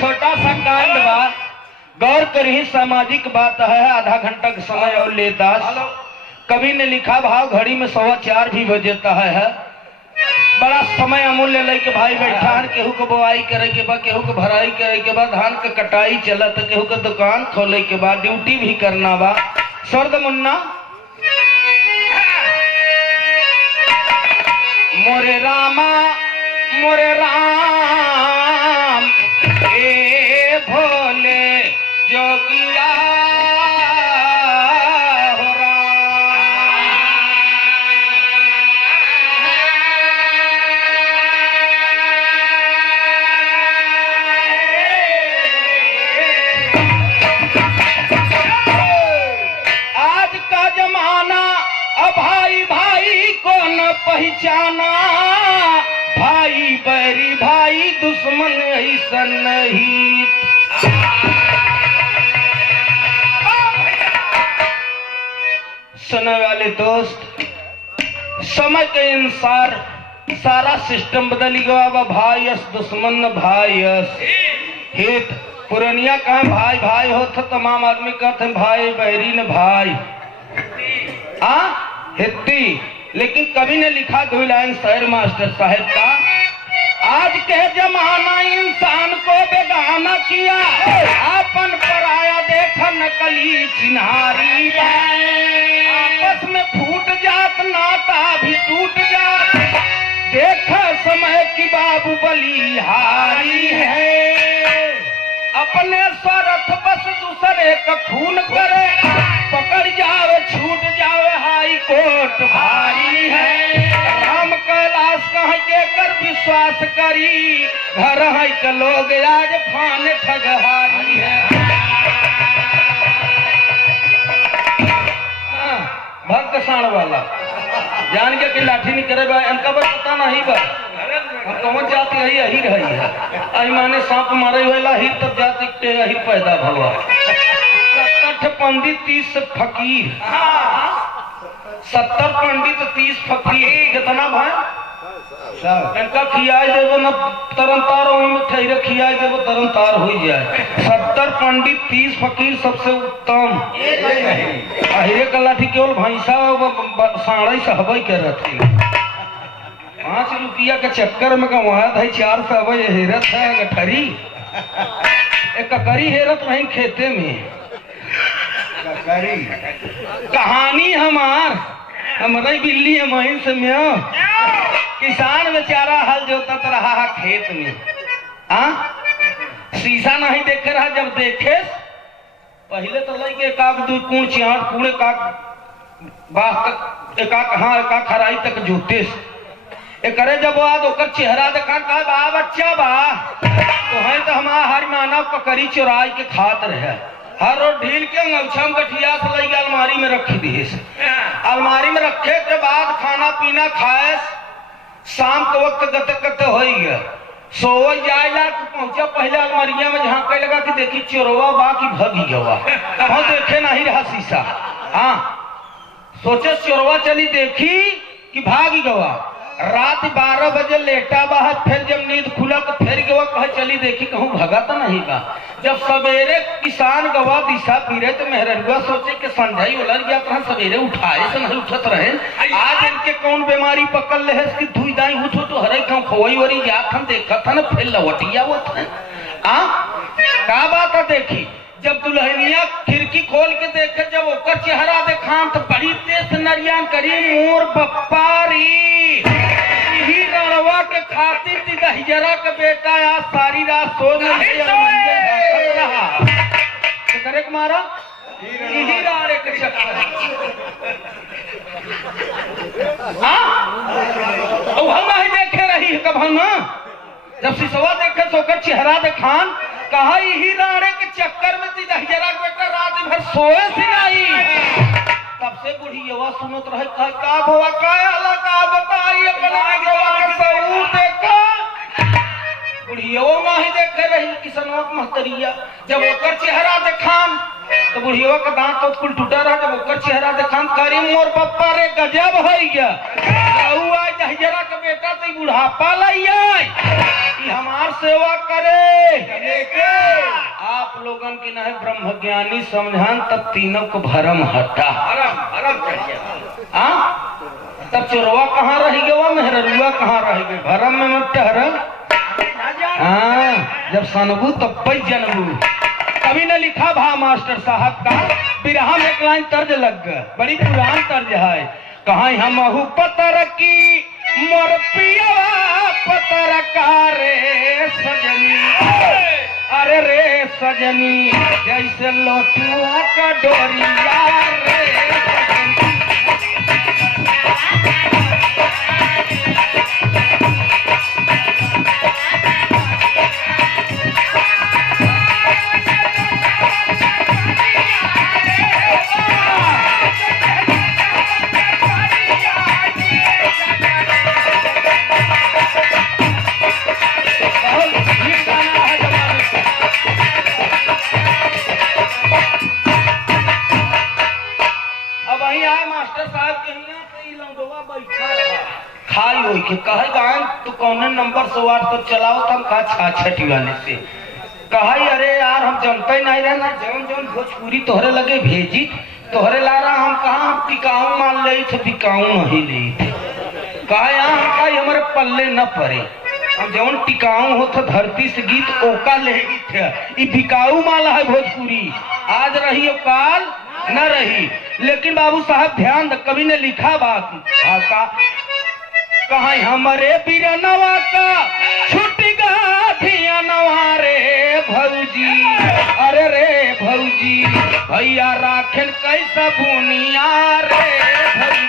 छोटा सा कांड बा, गौर करी, सामाजिक बात है। आधा घंटा का समय और लेता। कवि ने लिखा भाव घड़ी में 4:15 भी बजता है। बड़ा समय अमूल्य लेके भाई बैठा है। केहू को बोआई करे के बाद, केहू को भराई करे के बाद, धान के कटाई चलत, केहू के दुकान खोले के बाद, ड्यूटी भी करना बा। सर्द मुन्ना मोरे रामा मोरे राम ए भोले जोगिया हो राम। आज का जमाना अब भाई भाई को न पहचाना, भाई बैरी भाई दुश्मन ऐसा नहीं। सुनने वाले दोस्त, समय के अनुसार सारा सिस्टम बदल गया। भाई दुश्मन भाई हित पुरनिया कहे भाई भाई होता, तमाम आदमी कहते भाई बैरी न भाई हित्ती। लेकिन कवि ने लिखा 2 लाइन शहर मास्टर साहब का, आज के जमाना इंसान को बेगाना किया, अपन पराया देखा नकली चिन्हारी। आपस में फूट जात नाता भी टूट जात, देखा समय की बाबू बलिहारी है। अपने स्वार्थ बस दूसरे का खून करे, पकड़ जावे छूट जावे हाई कोर्ट भारी है। राम कैलाश कह के कर विश्वास करी, घर है के लोग आज फान ठगहारी है। भक्त साण वाला जान के कि लाठी नहीं करे बा, इनका बस पता नहीं बा कौन जाति है यही रही है। आई माने सांप मारे वाला ही तब जाति के यही पैदा भवा। 70 पंडित 30 फकीर, 70 पंडित 30 फकीर, कितना भाई इनका खियाई देव न तरन तार में ठहरे, खियाई देव तरन तार हो जाए। 70 पंडित 30 फकीर सबसे उत्तम। अहिरे का लाठी केवल भैंसा साढ़े सहबई के रहती। 5 रुपया के चक्कर में कमाया था 4 सहबई हेरत है गठरी। एक ककरी हेरत वहीं खेते में। कहानी हमारी बिल्ली है महीन से में। किसान बेचारा हल जोता रहा खेत में, शीशा नहीं देखे रहा। जब देखे पहले तो लगे एकाक 2 कूड़ चियाट कूड़े का एकाक हाँ एकाक खराई तक जूते करे। जब आज ओकर चेहरा देखा का बा बच्चा बा, तो है तो हमारा हर मानव ककरी चुराई के खात रहे। हर रोज ढील के अंगूछम गठिया से लगे अलमारी में रख दिए। अलमारी में रखे के बाद खाना पीना खाए, शाम के वक्त गते गते हो गया। सोवल जाएगा तो पहुंचा पहले अलमारिया में झांके लगा कि देखी चोरवा बा की भगी गवा। वहां देखे नहीं रहा शीशा। हाँ सोचे चोरवा चली, देखी कि भागी गवा। रात 12 बजे लेटा बाहर, फिर जब नींद खुला तो फिर गवा कहे चली देखी कहूँ भगा तो नहीं बा। जब सवेरे किसान गवा दिशा पीरे तो मेहरगुआ सोचे कि संझाई उलर गया तो सवेरे उठाए से नहीं उठत रहे। आज इनके कौन बीमारी पकड़ ले कि धुई दाई उठो तो हरे गाँव खोई वरी जात हम देखा था ना, फिर लवटिया वो थे। का बात है देखी। जब दुल्हनिया खिड़की खोल के देखे, जब ओकर चेहरा देखा तो बड़ी तेज नरियान करी मोर बप्पारी। यही रणवा के खातिर दहिजरा के बेटा आज सारी रात सो रहा करे मारा यही राड़े के चक्कर। हम नहीं देखे रही कब ना, जब सिसवा देखे तो ओकर चेहरा देखान कहा यही राड़े के चक्कर में दहिजरा के बेटा रात भर सोए से नहीं। तब से बुढ़िया सुनत रहे का भवा का अला का बताई अपना सबूत देखा। बुढ़िया नहीं देखे रही किसनवा महतरिया। जब ओकर चेहरा देखान तो बुढ़िया का दांत तो कुल टूटा रहा। जब ओकर चेहरा देखान करी मोर पप्पा रे गजब हो गया। दहिजरा के बेटा तो बुढ़ापा लाई हमार सेवा करे। लोगन की नहीं ब्रह्म ज्ञानी समझान तब तीनों को भरम हटा। तब चोरवा कहाँ रह गया, मेहरुआ कहाँ रह गए, भरम में मत ठहर। जब सनबू तब पै जनबू। कवि ने लिखा भा मास्टर साहब का बिरहा में एक लाइन तर्ज लग गया, बड़ी पुरान तर्ज है। कहाँ हम पतर की मोर पिया पतर का रे सजनी, अरे रे सजनी जैसे लोटुआ का डोरिया रे सजनी। खाई हो के कहे गान तू कौन नंबर से व्हाट्सएप चलाओ तब का छाछटी वाले से कहे अरे यार हम जनते नहीं रहना जौन जौन भोजपुरी तोहरे लगे भेजी तोहरे ला रहा हम कहा हम टिकाऊ मान ले थे बिकाऊ नहीं ले थे कहा यहाँ हम हमारे पल्ले न पड़े हम जौन टिकाऊ हो तो धरती से गीत ओका ले थे ये बिकाऊ माला है भोजपुरी आज रही काल न रही। लेकिन बाबू साहब ध्यान द कवि ने लिखा बात का कहा हमारे बिरनवा का छुट गा नवा रे भौजी, अरे रे भौजी भैया राखन कैसा बुनिया रे भौजी।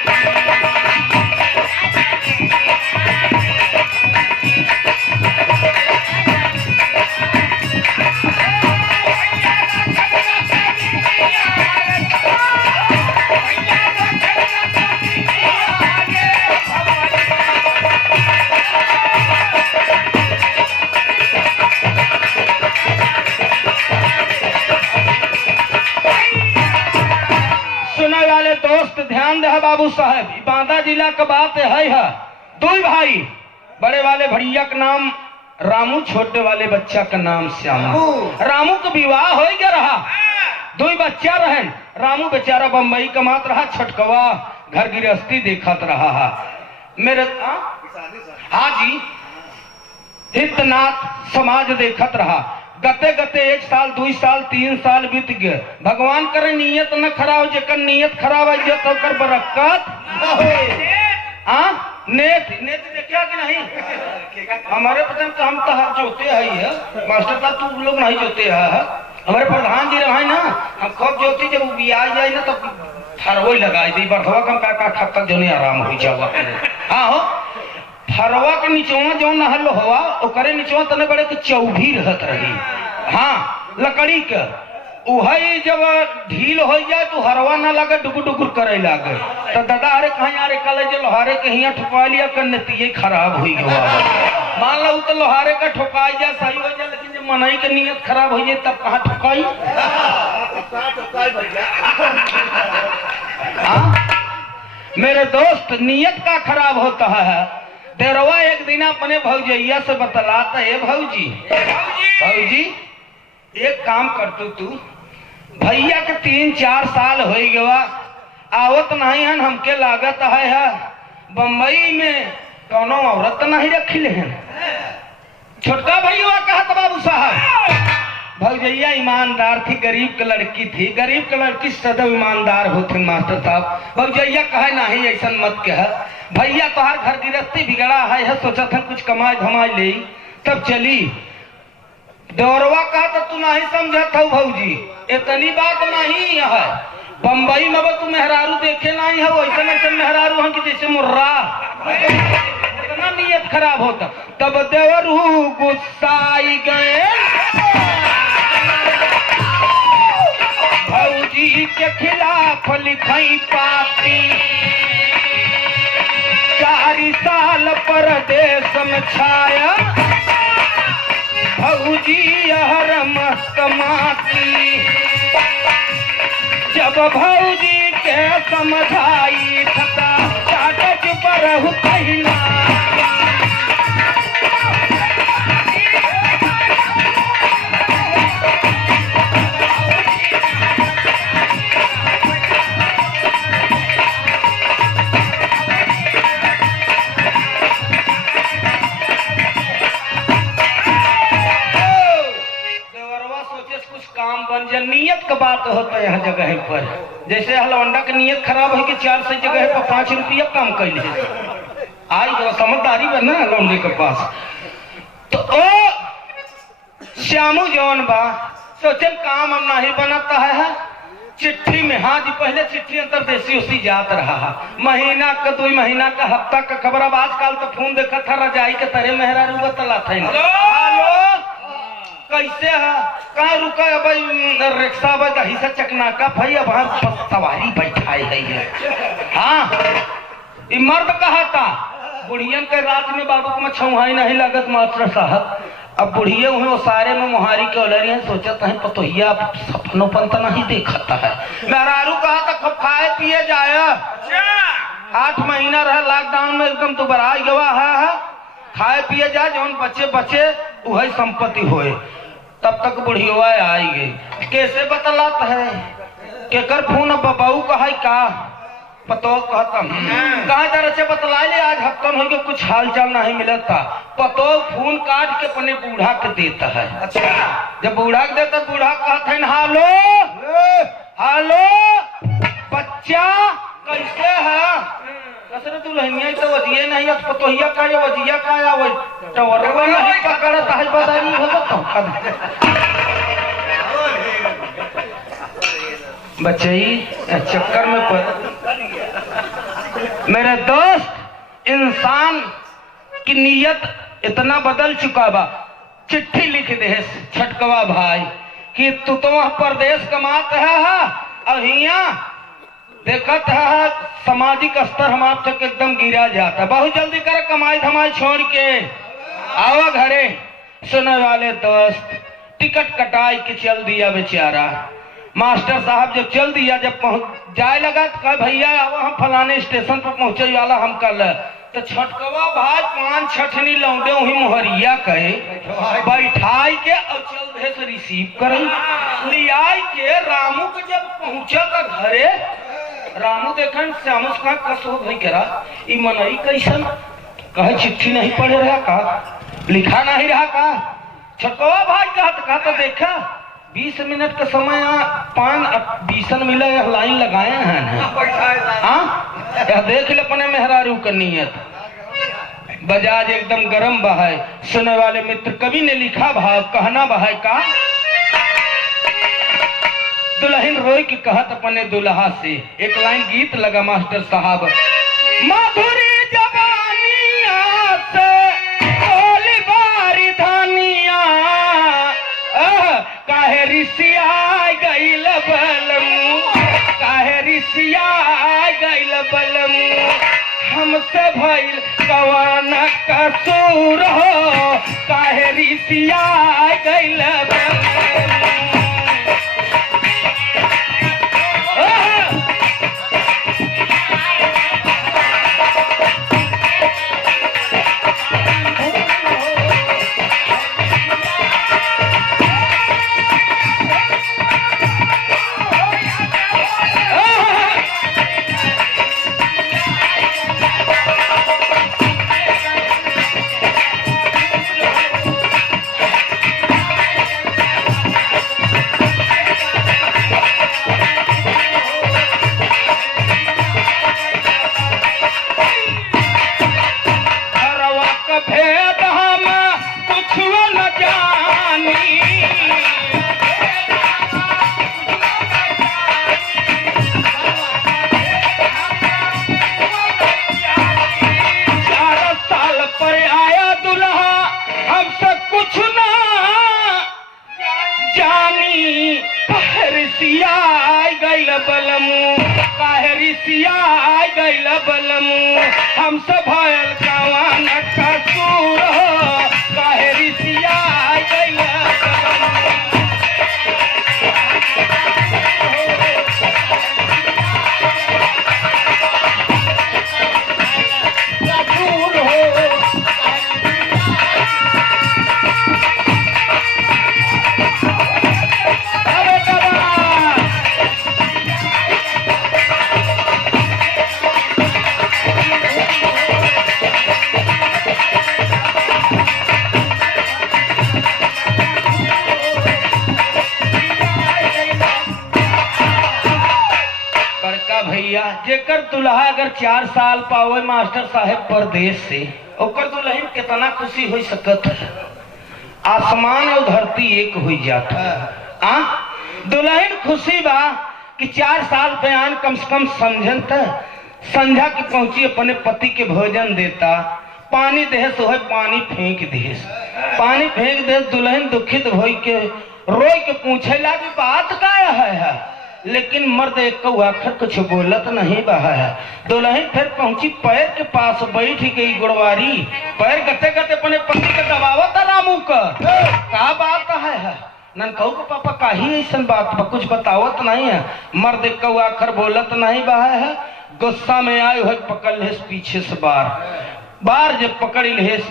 दोस्त ध्यान दे बाबू साहब बांदा जिला का बात है। दो भाई बड़े वाले भैया का नाम रामू, छोटे वाले बच्चा का नाम श्यामू। रामू का विवाह हो गया रहा, दो बच्चा रहे। रामू बेचारा बम्बई कमात रहा, छटकवा घर गृहस्थी देखत रहा। मेरे हाँ जी हितनाथ समाज देखत रहा। गते गते 1 साल 2 साल 3 साल बीत गए। भगवान करे नियत न खराब, जेकर नियत खराब है जे तो कर बरकत नेत नेत देखिया कि नहीं। हमारे पता तो हम तो हर जोते है मास्टर साहब, तू लोग नहीं जोते है। हमारे प्रधान जी रहे ना, हम कब जोती जब बिया जाए ना तब फरवई लगाई दी बढ़वा कम का खत तक जो नहीं आराम हो जावा। हाँ हो फरवा के निचवा जो नहल हवा ओकरे निचवा तने बड़े के चौभी रहत रही। हाँ लकड़ी के उहई जब ढील हो जाए तो हरवा ना लगे डुगुर डुगुर करे लागे। तो दादा अरे कहीं अरे कल जो लोहारे के हिया ठुका लिया कर नतीजे खराब हो गया। मान लो तो लोहारे का ठुकाई जाए सही हो जाए, लेकिन जब मनाई के नियत खराब हो जाए तब कहाँ ठुकाई। मेरे दोस्त नियत का खराब होता है। देरवा एक दिन अपने भौजैया से बतलाता है भौजी भौजी एक काम कर तू भैया के 3-4 साल हो गया आवत नहीं है, हमके लागत है बम्बई में कौनो औरत नहीं रखी हैं। छोटका भैया कहत बाबू साहब भौजैया ईमानदार थी, गरीब की लड़की थी, गरीब की लड़की सदैव ईमानदार होते मास्टर साहब। भौजैया कहे नहीं ऐसा मत कह भैया तोहार घर गृहस्थी बिगड़ा है सोचा था कुछ कमाई धमाई ले तब चली। दौरवा कहा तो तू नहीं समझत हो भौजी, इतनी बात नहीं है। बम्बई में तू मेहरारू देखे नहीं है, वैसे ऐसे मेहरारू है कि जैसे मुर्रा इतना नियत खराब होता। तब देवरू गुस्साई गए भौजी के खिलाफ लिखाई पाती। 4 साल परदेश में छाया भौजी हर मस्त माती। जब भौजी के समझाई थता कागज पर कहना काम बन जाए। नियत का बात होता है यहाँ जगह पर। जैसे हलवंडा की नियत खराब है कि 4 से जगह पर 5 रुपया कम कैल आई तो समझदारी बना हलवंडे के पास। तो ओ श्यामू जौन बा सोचन काम अब नहीं बनता है। चिट्ठी में हाँ जी पहले चिट्ठी अंतरदेशी उसी जात रहा है। महीना का 2 महीना का हफ्ता का खबर। अब आजकल तो फोन देखा था रजाई के तरह मेहरा रूबा तला था। हेलो कैसे है कहाँ रुका है भाई रिक्शा भाई दही से चकनाका भाई अब हाँ सवारी बैठाई है। हाँ ये मर्द कहा था बुढ़ियन के रात में बाबू को छुहाई नहीं लागत मास्टर साहब। अब बुढ़िए हुए वो सारे में मुहारी के ओलरिया सोचता है पतोहिया सपनों पंत नहीं देखता है। मेहरारू कहा था खूब खाए पिए जाए। 8 महीना रहा लॉकडाउन में एकदम दोबारा गवा है। खाए पिए जाए जौन बच्चे बच्चे वही संपत्ति होए। तब तक बुढ़िया आई गई। कैसे बतलात है केकर फोन बबाऊ कहा का पतो कहता कहा तरह से बतला ले। आज हफ्ता हो गया कुछ हाल चाल नहीं मिलता। पतो फोन काट के अपने बूढ़ा के देता है। अच्छा जब बूढ़ा के देता बूढ़ा कहता है हालो हालो बच्चा कैसे है। कसरे तू लहनिया तो वजिए नहीं अब पतोहिया का या वजिया का या वो टवरवा नहीं पकड़ता है बदारी हो बच्चे चक्कर में मेरे दोस्त इंसान की नीयत इतना बदल चुका बा। चिट्ठी लिख दे छटकवा भाई कि तू तो वहां परदेश कमात है अहिया देखत है सामाजिक स्तर हम आप तक एकदम गिरा जाता। बहुत जल्दी कर कमाई धमाई छोड़ के आवा घरे। सुने वाले दोस्त टिकट कटाई के चल दिया बेचारा। मास्टर साहब जब चल दिया जब पहुंच जाए लगा तो कहा भैया अब हम फलाने स्टेशन पर पहुंचे वाला हम कल। तो छटकवा भाई 5 छठनी लौंडे वही मुहरिया कहे बैठाई के और चल दे से रिसीव कर लियाई के रामू के जब पहुंचा था घरे रामू देखन श्यामू का कसो भाई करा ई मनई कैसन कहे चिट्ठी नहीं पढ़े रहा का लिखा नहीं रहा का। छटकवा भाई कहा तो देखा 20 मिनट का समय 5 मिला लाइन लगाए हैं। हाँ देख ले अपने मेहरारू का नियत। बजाज एकदम गरम बहाय। सुने वाले मित्र कवि ने लिखा भाव कहना बहाय का दुल्हन रोई की कहत अपने दुल्हा से। एक लाइन गीत लगा मास्टर साहब माधुरी जवानिया से बोली बारी धानिया काहे रिसिया गइल बलमू काहे रिसिया गइल बलमू हमसे भइल कवन कसूर हो काहे रिसिया गइल बलमू। हम सब भयल कवन कसूर हो काहे रिसिया गइल कसूर हो। अरे भैया जेकर दुल्हा अगर 4 साल पावे मास्टर साहब परदेश से, ओकर दुल्हन कितना खुशी हो सकत है। आसमान और धरती एक हो जाता। दुल्हन खुशी बा कि 4 साल बयान कम से कम समझन था। संध्या की पहुंची अपने पति के भोजन देता, पानी देहस हो पानी फेंक देहस, पानी फेंक देहस। दुल्हन दुखित होई के रोई के पूछे लगी बात का है, लेकिन मर्द एक आखिर कुछ बोलत नहीं बहा है। दुल्हन फिर पहुंची पैर के पास बैठ गई गुड़वारी, पैर गते गते अपने पति के दबावत रामू का बात है। ननकहू को पापा काही ऐसा बात बा, कुछ बतावत नहीं है। मर्द एक आखिर बोलत नहीं बहा है। गुस्सा में आए हो पकड़ लेस पीछे से बार जब पकड़ लेस,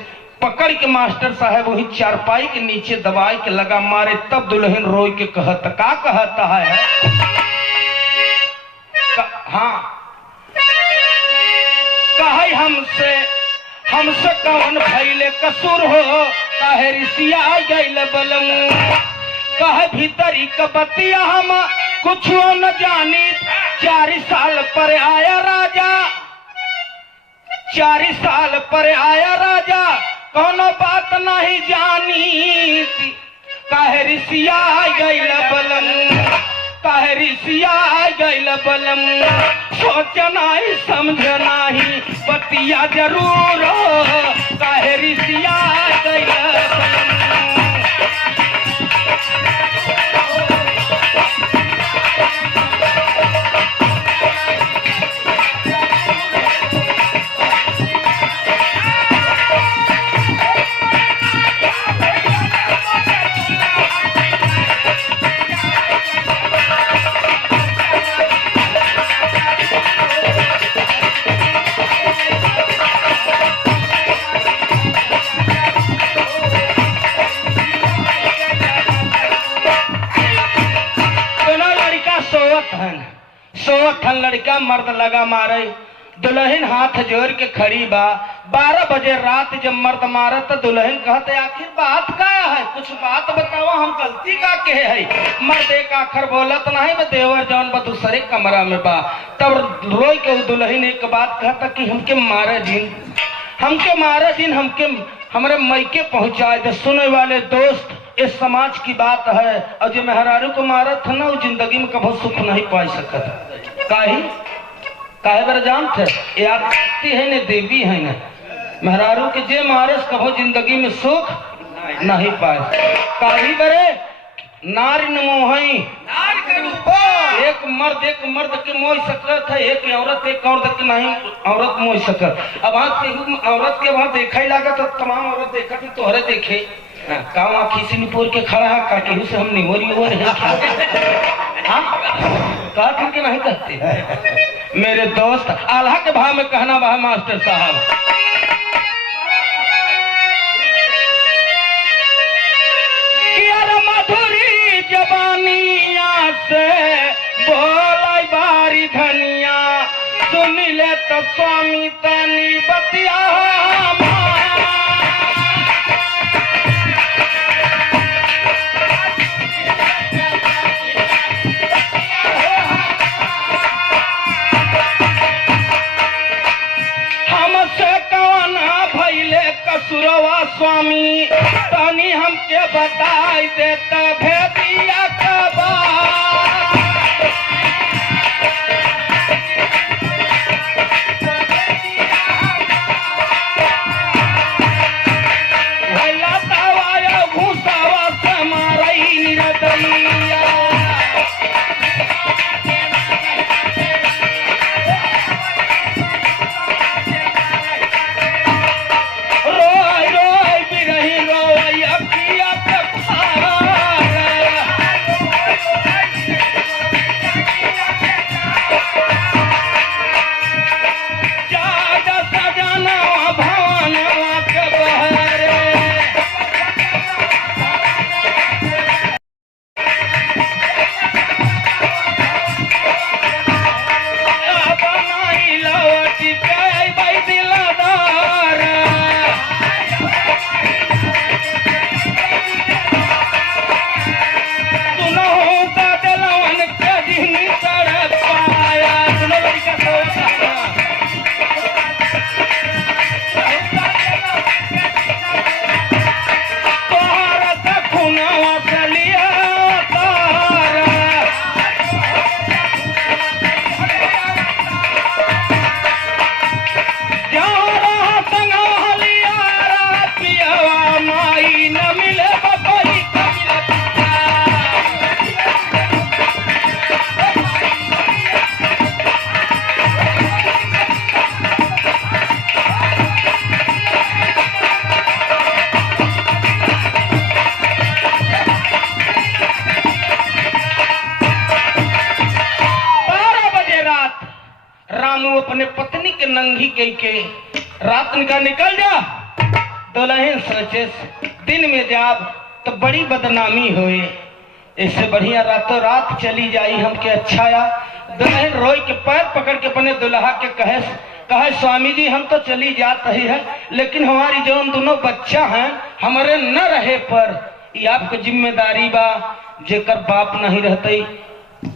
पकड़ के मास्टर साहब वही चारपाई के नीचे दबाई के लगा मारे। तब दुल्हन रोई के कहता का कहता है हाँ कहे हमसे कौन भइले कसूर हो, कहे ऋषिया गइल बलम, कहे भीतरी क बतिया हम कुछ न जानी। 4 साल पर आया राजा, 4 साल पर आया राजा, कोनो बात नहीं जानी। कहे ऋषिया गइल बलम, कहे ऋषिया गइल बलम, सोचना ही समझना ही बतिया जरूर हो, कहे ऋषिया गइल बलम। सोवत लड़का मर्द लगा मारे, दुल्हन हाथ जोड़ के खड़ी बा। 12 बजे रात जब मर्द मारा तो दुल्हन कहते आखिर बात का है, कुछ बात बताओ, हम गलती का के है। मर्द एक आखिर बोलत नहीं, मैं देवर जौन बा दूसरे कमरा में बा। तब रोई के दुल्हन एक बात कहता कि हमके मारे दिन, हमके हमारे मैके पहुंचाए दे। सुने वाले दोस्त, इस समाज की बात है, और जो मेहरारू को मारा था ना, वो जिंदगी में कभी सुख नहीं पा सकता। काहे बर जानत है, है ने देवी है न, मेहरारू के जे मारस कभी जिंदगी में सुख नहीं पाए। काहे बरे नारी मोहई, एक मर्द के मोह सकत है, एक औरत के नहीं औरत मोह सकत। अब औरत के वहां देखा ही लगा तो तमाम औरत देखा थी तोहरे देखे का खीसीपुर के खड़ा है का केहू से हम निवरी ओर है का करके नहीं कहते। मेरे दोस्त आल्हा के भाव में कहना बा मास्टर साहब, कि अरे मधुरी जबानिया से बोलाई बारी धनिया, सुन ले तो स्वामी तनी बतिया। कसुरवा स्वामी तनी हमके बताई देता भेदिया कबा। भैया तवाया घुसावा से मारई निरदैया। नंगी के रात निकल जा। दुल्हन सोचे दिन में जाब तो बड़ी बदनामी होए, इससे बढ़िया रातों रात चली जाई हमके अच्छा या। दुल्हन रोई के पैर पकड़ के अपने दुल्हा के कहे स्वामी जी हम तो चली जात ही है, लेकिन हमारी जो दोनों बच्चा हैं हमारे न रहे पर ये आपकी जिम्मेदारी बा। जेकर बाप नहीं रहते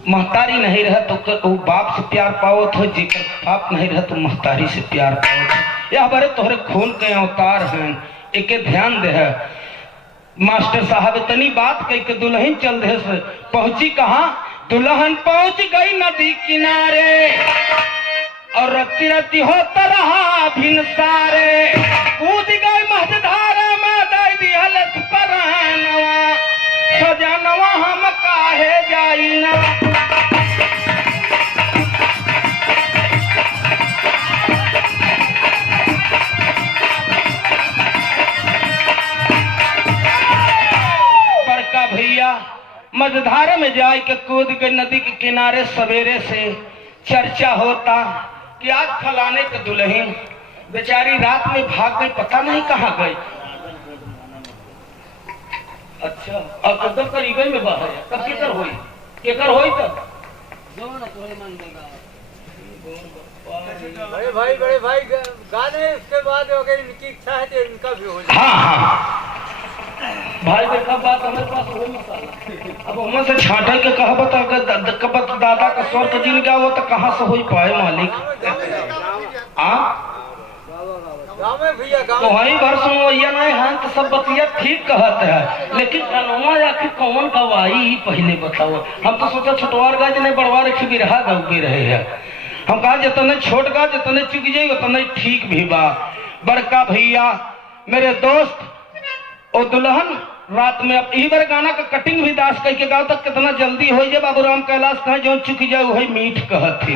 महतारी नहीं रह तो बाप से प्यार पाओ तो, जेकर बाप नहीं रह तो महतारी से प्यार पाओ तो। यह हमारे तोहरे खून के अवतार हैं, एक ध्यान दे है। मास्टर साहब इतनी बात कह के दुल्हन चल रहे से पहुंची कहाँ? दुल्हन पहुंच गई नदी किनारे और रत्ती रत्ती होता रहा भिनसारे। कूद गई मझधारा में दई दिहल परनवा, सजनवा हम काहे जाई ना। बड़का भैया मझधारा में जाए के कूद गई नदी के किनारे। सवेरे से चर्चा होता कि आज फलाने के दुल्हन बेचारी रात में भाग गई, पता नहीं कहाँ गई। अच्छा अब कदम करीबे में बाहर है, तब केकर होई तब बड़े भाई गाने उसके बाद अगर इनकी इच्छा है तो इनका भी हो जाए। हाँ भाई देखा बात हमारे पास हो नहीं। अब हमें से छाटा के कहा बता दादा का स्वर तो जिन गया वो तो कहाँ से हो पाए मालिक। तो वही भर सुनवैया नहीं है तो सब बतिया ठीक कहते हैं, लेकिन कनुआ आखिर कौन गवाही पहले बताओ। हम तो सोचा छोटवार गा जिन्हें बड़वा रखी बिरहा गौगे रहे हैं। हम कहा जितने छोट गा जितने चुक जाए उतने ठीक भी बा। बड़का भैया मेरे दोस्त और दुल्हन रात में अब यही बार गाना का कटिंग भी दास कह के गाँव तक कितना जल्दी हो जाए। बाबूराम कैलाश कहे जो चुक जाए वही मीठ कहती।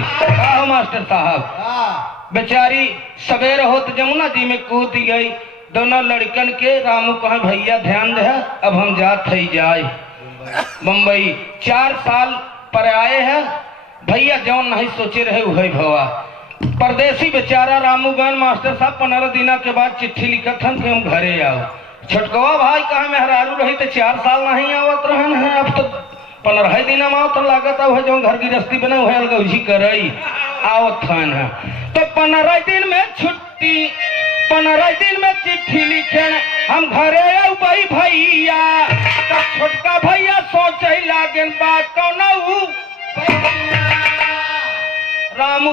मास्टर साहब बेचारी सवेरे हो तो जमुना जी में कूद गई। दोनों लड़कन के रामू कहे भैया ध्यान दे अब हम जात ही जाए बम्बई। 4 साल पर आए हैं भैया, जौन नहीं सोचे रहे वही भवा। परदेसी बेचारा रामू गन मास्टर साहब 15 दिन के बाद चिट्ठी लिखत हन कि हम घरे आओ। छोटकवा भाई कहा मेहरारू रही तो 4 साल नहीं आवत रहन है, अब तो 15 दिन आओ तो लागत है जो घर की रस्ती बने वह अलगौजी करई आवत हन है। तो 15 दिन में छुट्टी 15 दिन में चिट्ठी लिखन हम घरे आओ भाई भैया। तब छोटका भैया सोचे लागन बात कौन रामू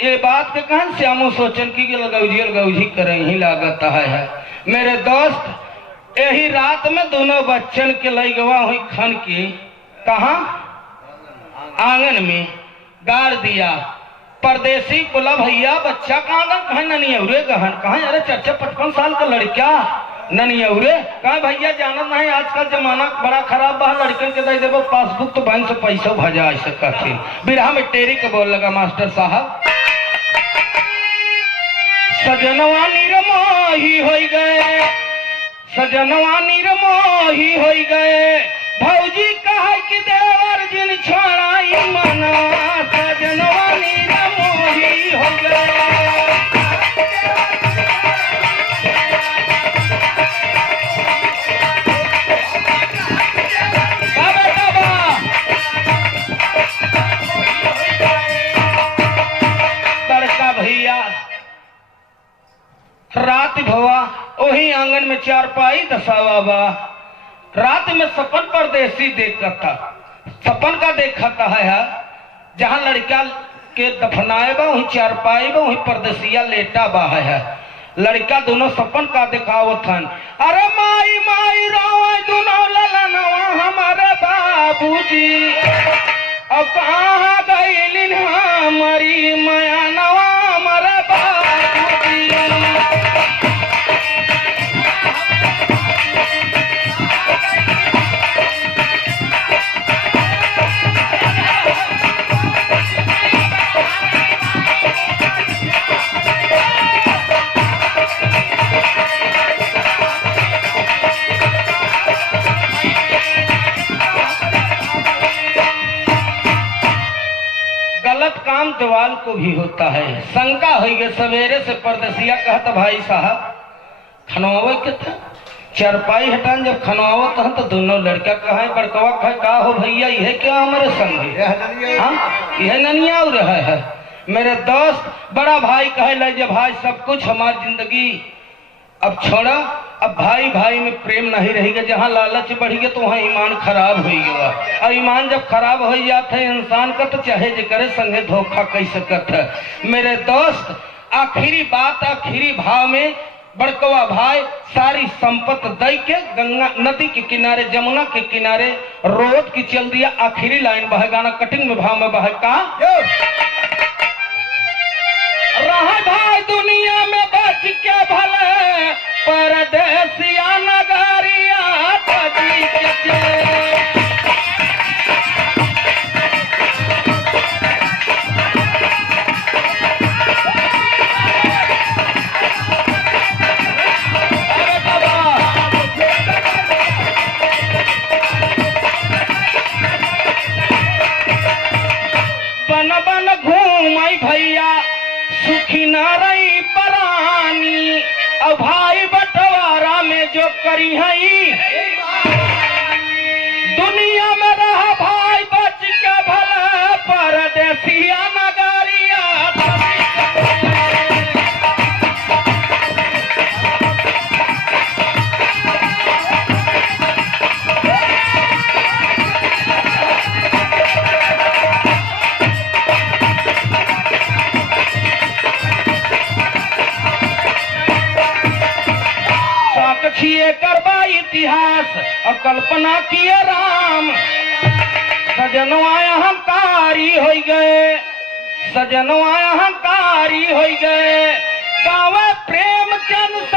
ये बात के कहन श्यामू सोचन की लगौजी करे ही लागत है। मेरे दोस्त यही रात में दोनों बच्चन के लई गवा हुई खन की कहा आंगन में गाड़ दिया। परदेसी बोला भैया बच्चा कहाँ कहा ननियौरे गहन कहा अरे 54-55 साल का लड़का ननियौरे कहा भैया जाना नहीं आजकल जमाना बड़ा खराब बा, लड़कन के दे देबो पासबुक तो बैंक से पैसा भजा सकती। बिरहा में टेरी के बोल लगा मास्टर साहब सजनवा निरमोही हो गए, सजनवा निरमोही हो गए। भौजी कहा कि देवर जिन छोड़ाई मनवा सजनवा निरमोही हो गए। बड़का भैया रात भवा वही आंगन में चारपाई दसावा बा। रात में सपन परदेसी देखता सपन का देखता है जहां लड़का के दफनाए बा वही चारपाई बा वही परदेसिया लेटा बा है। लड़का दोनों सपन का दिखावत हन अरे माई माई रोए दोनों ललनवा हमारे बाबूजी अब कहाँ गईलिन हमारी माया नवा हमारे बाबूजी। गलत काम कोतवाल को भी होता है। शंका हो गई सवेरे से परदेसिया कहता भाई साहब खनवावे के था चरपाई हटान जब खनवावत हन तो दोनों लड़का कहे बड़कवा कहे का हो भैया यह क्या हमारे संगे यह ननिया रहा है। मेरे दोस्त बड़ा भाई कहे ले जब भाई सब कुछ हमारी जिंदगी अब छोड़ा, अब भाई भाई में प्रेम नहीं रहेगा। जहाँ लालच बढ़ेगा तो वहाँ ईमान खराब हो गया। और ईमान जब खराब हो जाता है इंसान का तो चाहे जो करे संगे धोखा कह सकता है। मेरे दोस्त आखिरी बात आखिरी भाव में बड़कवा भाई सारी संपत्ति दे के गंगा नदी के किनारे जमुना के किनारे रोड की चल दिया। आखिरी लाइन बह गाना कटिंग में भाव में बह का रहा भाई दुनिया में बच के भले परदेसिया नगरिया तजी के बन बन घूमाई भैया सुखी न रही परानी। अब भाई बंटवारा में जो करी है दुनिया में रहा भाई बच के भला परदेसिया नगरिया। साक्षी करवा इतिहास और कल्पना किए राम। सजनवा अहंकारी हो गए सजनवा अहंकारी हो गए गाँव प्रेम चंद